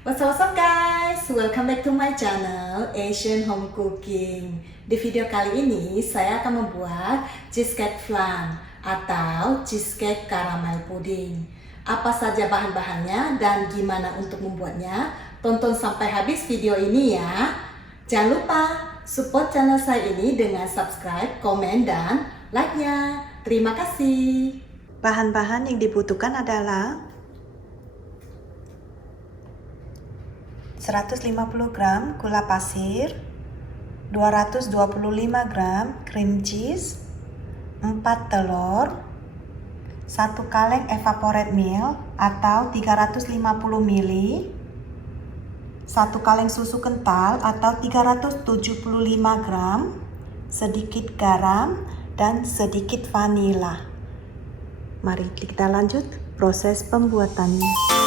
What's up guys, welcome back to my channel Asian Home Cooking. Di video kali ini saya akan membuat cheesecake flan atau cheesecake caramel pudding. Apa saja bahan-bahannya dan gimana untuk membuatnya? Tonton sampai habis video ini ya. Jangan lupa support channel saya ini dengan subscribe, komen, dan like-nya. Terima kasih. Bahan-bahan yang dibutuhkan adalah 150 gram gula pasir, 225 gram cream cheese, 4 telur, 1 kaleng evaporate milk atau 350 ml, 1 kaleng susu kental atau 375 gram, sedikit garam, dan sedikit vanila. Mari kita lanjut proses pembuatannya.